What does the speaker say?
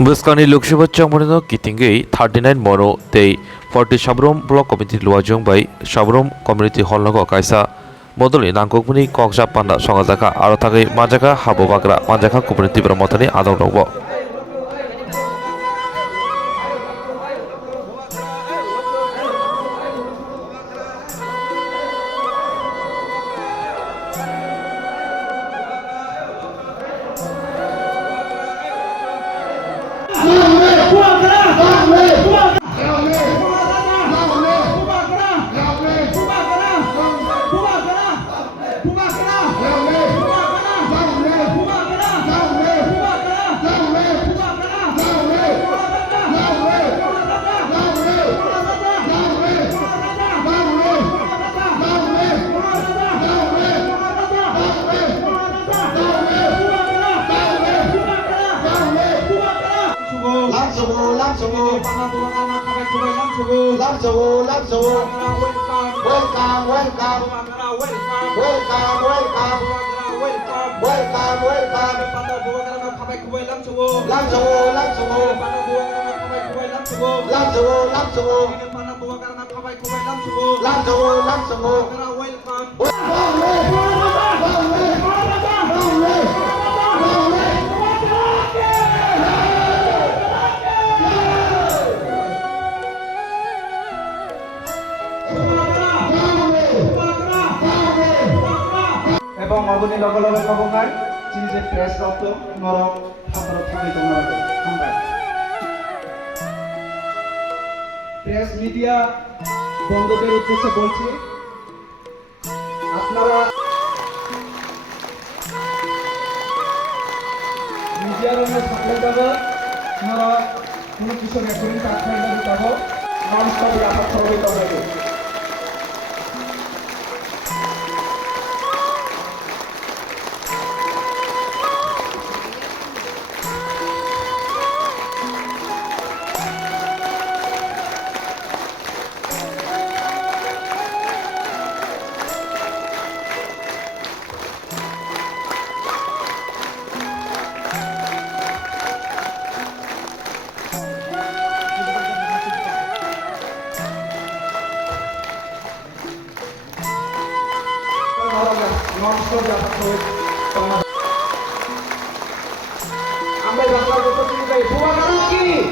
Buskani Lokshibha Chamorino Kitingay 39 Mono Day 40 Shabrom Block Committee Luajong by Shabrom Community Hall Nago Kaisa Moduli Nangkokmuni Koksha Panda Songataka Arotake Majaka Habobagra Majaka Community Bramotani Adon Robo এবং অবনি লগলগে কব খাই চিনি যে press রক্ত নরম আপনারা থাকি তোমরা আমরা প্রেস মিডিয়া বন্ধুদের উদ্দেশ্যে বলছি আপনারা মিডিয়ার মধ্যে থাকলে যাবো আপনারা কোনো কিছু রেকর্ডিং কাজ করে যাবো নন স্টপ ব্যাপার সবাই হবে আমরা যাত্রা করতে চাই